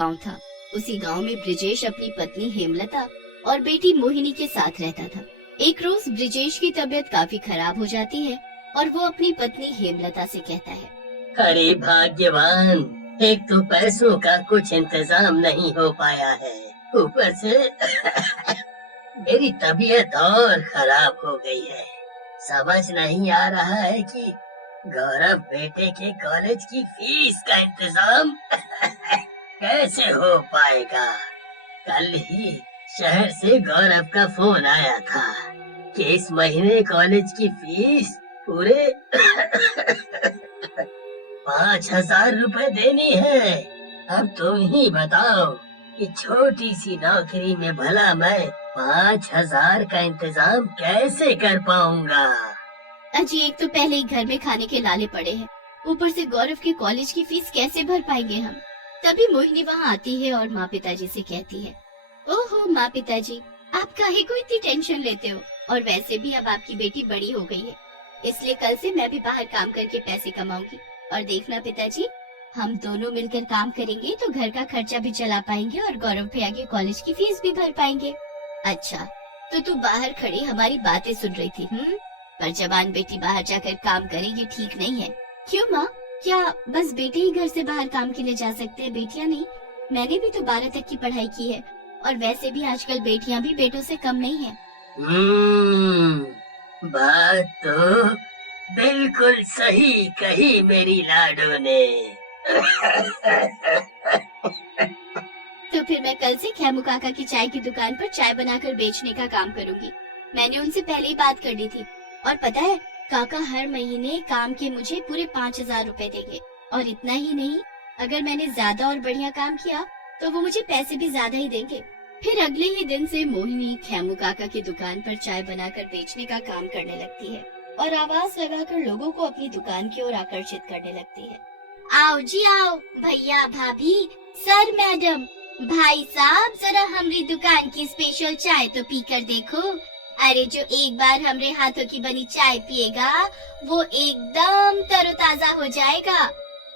गाँव था। उसी गांव में ब्रिजेश अपनी पत्नी हेमलता और बेटी मोहिनी के साथ रहता था। एक रोज ब्रिजेश की तबीयत काफी खराब हो जाती है और वो अपनी पत्नी हेमलता से कहता है, अरे भाग्यवान, एक तो पैसों का कुछ इंतजाम नहीं हो पाया है, ऊपर से मेरी तबीयत और खराब हो गई है। समझ नहीं आ रहा है कि गौरव बेटे के कॉलेज की फीस का इंतजाम कैसे हो पाएगा। कल ही शहर से गौरव का फोन आया था कि इस महीने कॉलेज की फीस पूरे 5,000 रुपए देनी है। अब तुम ही बताओ कि छोटी सी नौकरी में भला मैं 5,000 का इंतजाम कैसे कर पाऊंगा। अजी एक तो पहले ही घर में खाने के लाले पड़े हैं, ऊपर से गौरव के कॉलेज की फीस कैसे भर पाएंगे हम। तभी मोहिनी वहाँ आती है और माँ पिताजी से कहती है, ओहो माँ पिताजी, आप काहे को इतनी टेंशन लेते हो, और वैसे भी अब आपकी बेटी बड़ी हो गई है, इसलिए कल से मैं भी बाहर काम करके पैसे कमाऊंगी। और देखना पिताजी, हम दोनों मिलकर काम करेंगे तो घर का खर्चा भी चला पाएंगे और गौरव भैया के कॉलेज की फीस भी भर पाएंगे। अच्छा, तो तू बाहर खड़ी हमारी बातें सुन रही थी, पर जवान बेटी बाहर जाकर काम करेगी ठीक नहीं है। क्यों माँ, क्या बस बेटे ही घर से बाहर काम के लिए जा सकते हैं, बेटियां नहीं? मैंने भी तो 12 तक की पढ़ाई की है, और वैसे भी आजकल बेटियां भी बेटों से कम नहीं है। बात तो बिल्कुल सही कही मेरी लाडो ने। तो फिर मैं कल से खेमू काका की चाय की दुकान पर चाय बनाकर बेचने का काम करूंगी। मैंने उनसे पहले ही बात कर ली थी, और पता है काका हर महीने काम के मुझे पूरे 5,000 रुपए देंगे। और इतना ही नहीं, अगर मैंने ज्यादा और बढ़िया काम किया तो वो मुझे पैसे भी ज्यादा ही देंगे। फिर अगले ही दिन से मोहिनी खेमू काका की दुकान पर चाय बनाकर बेचने का काम करने लगती है और आवाज लगाकर लोगों को अपनी दुकान की ओर आकर्षित करने लगती है। आओ जी आओ, भैया भाभी, सर मैडम, भाई साहब, जरा हमारी दुकान की स्पेशल चाय तो पी कर देखो। अरे जो एक बार हमारे हाथों की बनी चाय पिएगा वो एकदम तरोताजा हो जाएगा।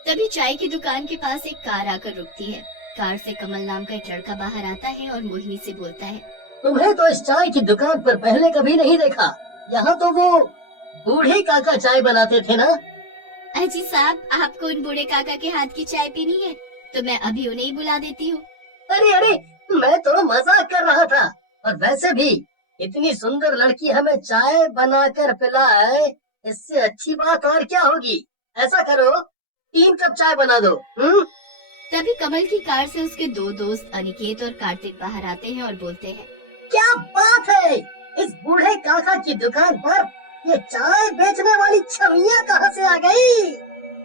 तभी चाय की दुकान के पास एक कार आकर रुकती है। कार से कमल नाम का एक लड़का बाहर आता है और मोहिनी से बोलता है, तुम्हें तो इस चाय की दुकान पर पहले कभी नहीं देखा। यहाँ तो वो बूढ़े काका चाय बनाते थे ना। अजी साहब, आपको उन बूढ़े काका के हाथ की चाय पीनी है तो मैं अभी उन्हें ही बुला देती हूँ। अरे अरे, मैं तो मजाक कर रहा था, और वैसे भी इतनी सुंदर लड़की हमें चाय बनाकर पिलाए, इससे अच्छी बात और क्या होगी। ऐसा करो, 3 कप चाय बना दो। तभी कमल की कार से उसके 2 दोस्त अनिकेत और कार्तिक बाहर आते हैं और बोलते हैं, क्या बात है, इस बूढ़े काका की दुकान पर ये चाय बेचने वाली छवियां कहाँ से आ गई।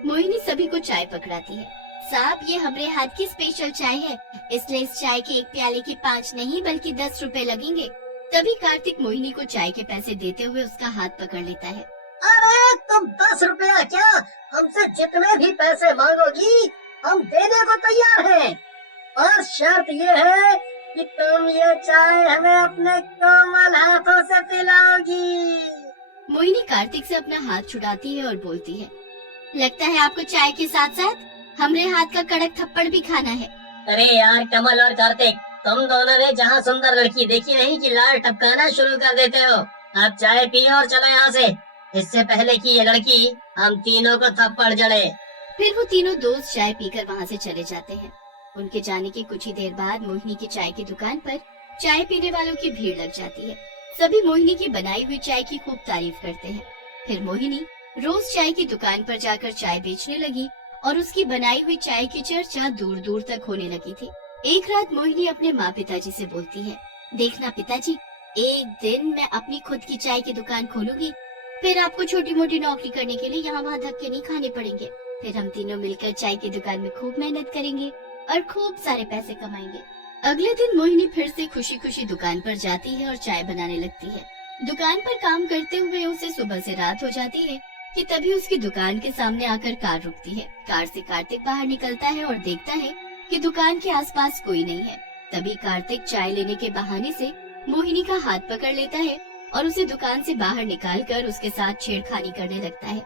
मोहिनी सभी को चाय पकड़ाती है। साहब, ये हमारे हाथ की स्पेशल चाय है, इसलिए इस चाय के एक प्याले के 5 नहीं बल्कि 10 रुपए लगेंगे। तभी कार्तिक मोहिनी को चाय के पैसे देते हुए उसका हाथ पकड़ लेता है। अरे तुम 10 रुपया क्या, हमसे जितने भी पैसे मांगोगी हम देने को तैयार हैं, और शर्त ये है कि तुम ये चाय हमें अपने कोमल हाथों से पिलाओगी। मोहिनी कार्तिक से अपना हाथ छुड़ाती है और बोलती है, लगता है आपको चाय के साथ साथ हमारे हाथ का कड़क थप्पड़ भी खाना है। अरे यार कमल और कार्तिक, तुम दोनों ने जहाँ सुंदर लड़की देखी नहीं कि लाल टपकाना शुरू कर देते हो। अब चाय पिए और चलो यहाँ से, इससे पहले कि ये लड़की हम तीनों को थप्पड़ जड़े। फिर वो तीनों दोस्त चाय पीकर वहाँ से चले जाते हैं। उनके जाने के कुछ ही देर बाद मोहिनी की चाय की दुकान पर चाय पीने वालों की भीड़ लग जाती है। सभी मोहिनी की बनाई हुई चाय की खूब तारीफ करते हैं। फिर मोहिनी रोज चाय की दुकान पर जाकर चाय बेचने लगी और उसकी बनाई हुई चाय की चर्चा दूर दूर तक होने लगी थी। एक रात मोहिनी अपने माँ पिताजी से बोलती है, देखना पिताजी, एक दिन मैं अपनी खुद की चाय की दुकान खोलूंगी, फिर आपको छोटी मोटी नौकरी करने के लिए यहाँ वहाँ धक्के नहीं खाने पड़ेंगे। फिर हम तीनों मिलकर चाय की दुकान में खूब मेहनत करेंगे और खूब सारे पैसे कमाएंगे। अगले दिन मोहिनी फिर से खुशी खुशी दुकान पर जाती है और चाय बनाने लगती है। दुकान पर काम करते हुए उसे सुबह से रात हो जाती है कि तभी उसकी दुकान के सामने आकर कार रुकती है। कार से कार्तिक बाहर निकलता है और देखता है कि दुकान के आसपास कोई नहीं है। तभी कार्तिक चाय लेने के बहाने से मोहिनी का हाथ पकड़ लेता है और उसे दुकान से बाहर निकालकर उसके साथ छेड़खानी करने लगता है।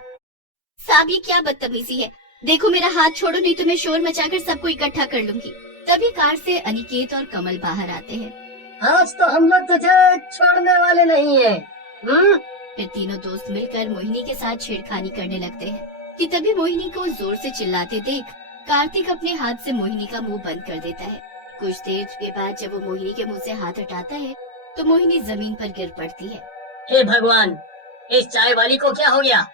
साहब, ये क्या बदतमीजी है, देखो मेरा हाथ छोड़ो, नहीं तो मैं शोर मचाकर सबको इकट्ठा कर लूंगी। तभी कार से अनिकेत और कमल बाहर आते हैं। आज तो हम लोग तुझे छोड़ने वाले नहीं है। फिर तीनों दोस्त मिलकर मोहिनी के साथ छेड़खानी करने लगते हैं कि तभी मोहिनी को जोर से चिल्लाते देख कार्तिक अपने हाथ से मोहिनी का मुंह बंद कर देता है। कुछ देर के बाद जब वो मोहिनी के मुंह से हाथ हटाता है तो मोहिनी जमीन पर गिर पड़ती है। हे भगवान, इस चाय वाली को क्या हो गया?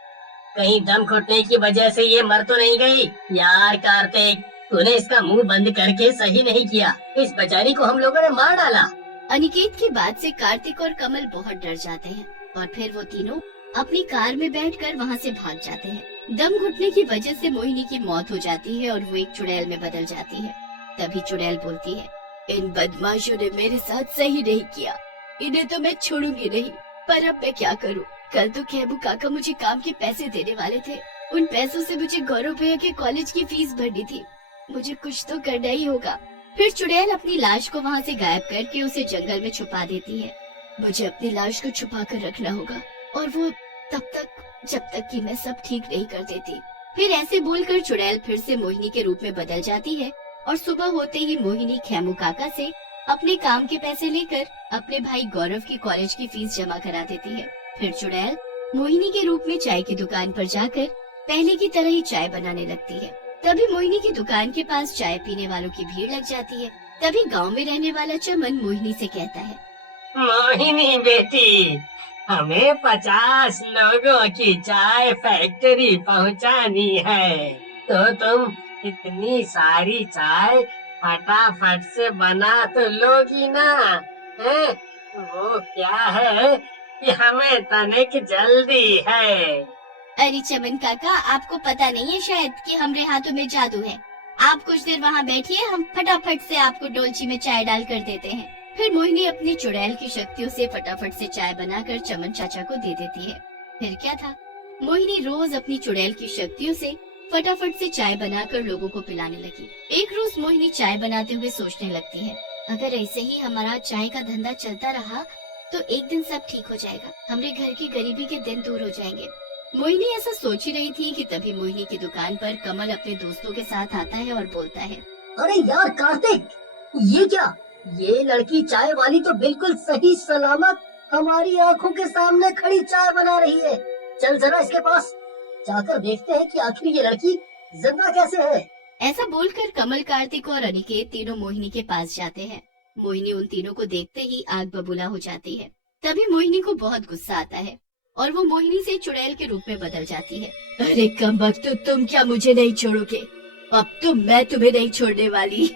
कहीं दम घुटने की वजह से ये मर तो नहीं गई? यार कार्तिक, तूने इसका मुंह बंद करके सही नहीं किया। इस बेचारी को हम लोगों ने मार डाला। अनिकेत की बात से कार्तिक और कमल बहुत डर जाते हैं और फिर वो तीनों अपनी कार में बैठकर वहाँ से भाग जाते हैं। दम घुटने की वजह से मोहिनी की मौत हो जाती है और वो एक चुड़ैल में बदल जाती है। तभी चुड़ैल बोलती है, इन बदमाशों ने मेरे साथ सही नहीं किया, इन्हें तो मैं छोड़ूंगी नहीं। पर अब मैं क्या करूं? कल तो खेबू काका मुझे काम के पैसे देने वाले थे। उन पैसों से मुझे गौरव भैया के कॉलेज की फीस भरनी थी। मुझे कुछ तो करना ही होगा। फिर चुड़ैल अपनी लाश को वहाँ से गायब करके उसे जंगल में छुपा देती है। मुझे अपनी लाश को छुपा कर रखना होगा और वो तब तक जब तक कि मैं सब ठीक नहीं कर देती। फिर ऐसे बोलकर चुड़ैल फिर से मोहिनी के रूप में बदल जाती है और सुबह होते ही मोहिनी खेमू काका से अपने काम के पैसे लेकर अपने भाई गौरव की कॉलेज की फीस जमा करा देती है। फिर चुड़ैल मोहिनी के रूप में चाय की दुकान पर जाकर पहले की तरह ही चाय बनाने लगती है। तभी मोहिनी की दुकान के पास चाय पीने वालों की भीड़ लग जाती है। तभी गांव में रहने वाला चमन मोहिनी से कहता है, मोहिनी बेटी, हमें 50 लोगों की चाय फैक्ट्री पहुंचानी है, तो तुम इतनी सारी चाय फटाफट से बना तो लोगी ना? हैं? वो क्या है कि हमें तनिक जल्दी है। अरे चमन काका, आपको पता नहीं है शायद कि हमारे हाथों में जादू है। आप कुछ देर वहाँ बैठिए, हम फटाफट से आपको डोलची में चाय डाल कर देते हैं। फिर मोहिनी अपनी चुड़ैल की शक्तियों से फटाफट से चाय बनाकर चमन चाचा को दे देती है। फिर क्या था, मोहिनी रोज अपनी चुड़ैल की शक्तियों से फटाफट से चाय बनाकर लोगों को पिलाने लगी। एक रोज मोहिनी चाय बनाते हुए सोचने लगती है, अगर ऐसे ही हमारा चाय का धंधा चलता रहा तो एक दिन सब ठीक हो जाएगा, हमारे घर की गरीबी के दिन दूर हो जाएंगे। मोहिनी ऐसा सोच ही रही थी कि तभी मोहिनी की दुकान पर कमल अपने दोस्तों के साथ आता है और बोलता है, अरे यार कार्तिक, ये क्या? ये लड़की चाय वाली तो बिल्कुल सही सलामत हमारी आंखों के सामने खड़ी चाय बना रही है। चल जरा इसके पास जाकर देखते हैं कि आखिर ये लड़की जिंदा कैसे है। ऐसा बोलकर कमल, कार्तिक और अनिकेत तीनों मोहिनी के पास जाते हैं। मोहिनी उन तीनों को देखते ही आग बबूला हो जाती है। तभी मोहिनी को बहुत गुस्सा आता है और वो मोहिनी से चुड़ैल के रूप में बदल जाती है। अरे कमबख्त, तो तुम क्या मुझे नहीं छोड़ोगे? अब तो मैं तुम्हें नहीं छोड़ने वाली।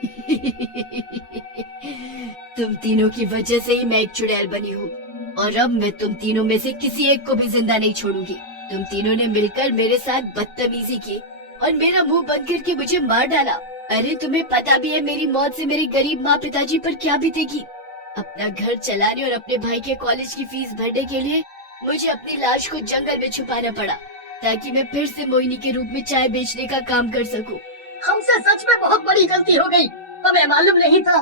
तुम तीनों की वजह से ही मैं एक चुड़ैल बनी हूँ और अब मैं तुम तीनों में से किसी एक को भी जिंदा नहीं छोड़ूंगी। तुम तीनों ने मिलकर मेरे साथ बदतमीजी की और मेरा मुंह बंद करके मुझे मार डाला। अरे तुम्हें पता भी है मेरी मौत से मेरे गरीब माँ पिताजी पर क्या बीतेगी। अपना घर चलाने और अपने भाई के कॉलेज की फीस भरने के लिए मुझे अपनी लाश को जंगल में छुपाना पड़ा ताकि मैं फिर से मोहिनी के रूप में चाय बेचने का काम कर सकूं। हमसे सच में बहुत बड़ी गलती हो गई। हमें मालूम नहीं था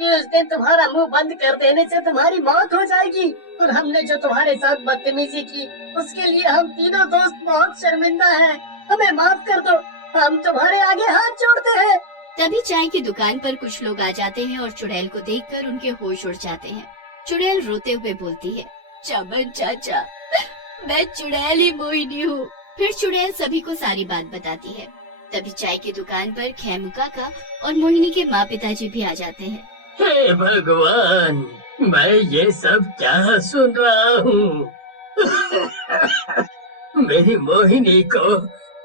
कि उस दिन तुम्हारा मुंह बंद कर देने से तुम्हारी मौत हो जाएगी और हमने जो तुम्हारे साथ बदतमीजी की उसके लिए हम तीनों दोस्त बहुत शर्मिंदा हैं। हमें माफ कर दो, हम तुम्हारे आगे हाथ जोड़ते हैं। तभी चाय की दुकान पर कुछ लोग आ जाते हैं और चुड़ैल को देखकर उनके होश उड़ जाते हैं। चुड़ैल रोते हुए बोलती है, चमन चाचा, मैं चुड़ैल ही मोहिनी हूँ। फिर चुड़ैल सभी को सारी बात बताती है। तभी चाय की दुकान पर खेमू काका और मोहिनी के माँ पिताजी भी आ जाते हैं। हे भगवान, मैं ये सब क्या सुन रहा हूँ? मेरी मोहिनी को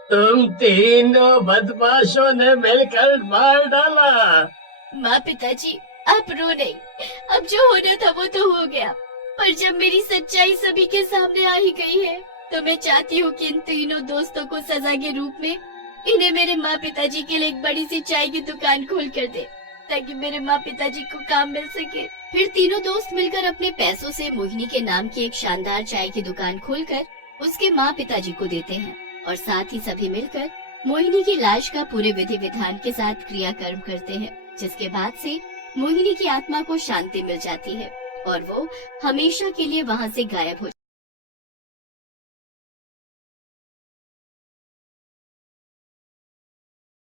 तुम तीनों बदमाशों ने मिलकर मार डाला। माँ पिताजी, आप रो नहीं, अब जो होना था वो तो हो गया, पर जब मेरी सच्चाई सभी के सामने आ ही गई है तो मैं चाहती हूँ कि इन तीनों दोस्तों को सजा के रूप में इन्हें मेरे माँ पिताजी के लिए एक बड़ी सी चाय की दुकान खोल कर दे ताकि मेरे माँ पिताजी को काम मिल सके। फिर तीनों दोस्त मिलकर अपने पैसों से मोहिनी के नाम की एक शानदार चाय की दुकान खोलकर उसके माँ पिताजी को देते हैं और साथ ही सभी मिलकर मोहिनी की लाश का पूरे विधि विधान के साथ क्रियाकर्म करते हैं, जिसके बाद से मोहिनी की आत्मा को शांति मिल जाती है और वो हमेशा के लिए वहाँ से गायब हो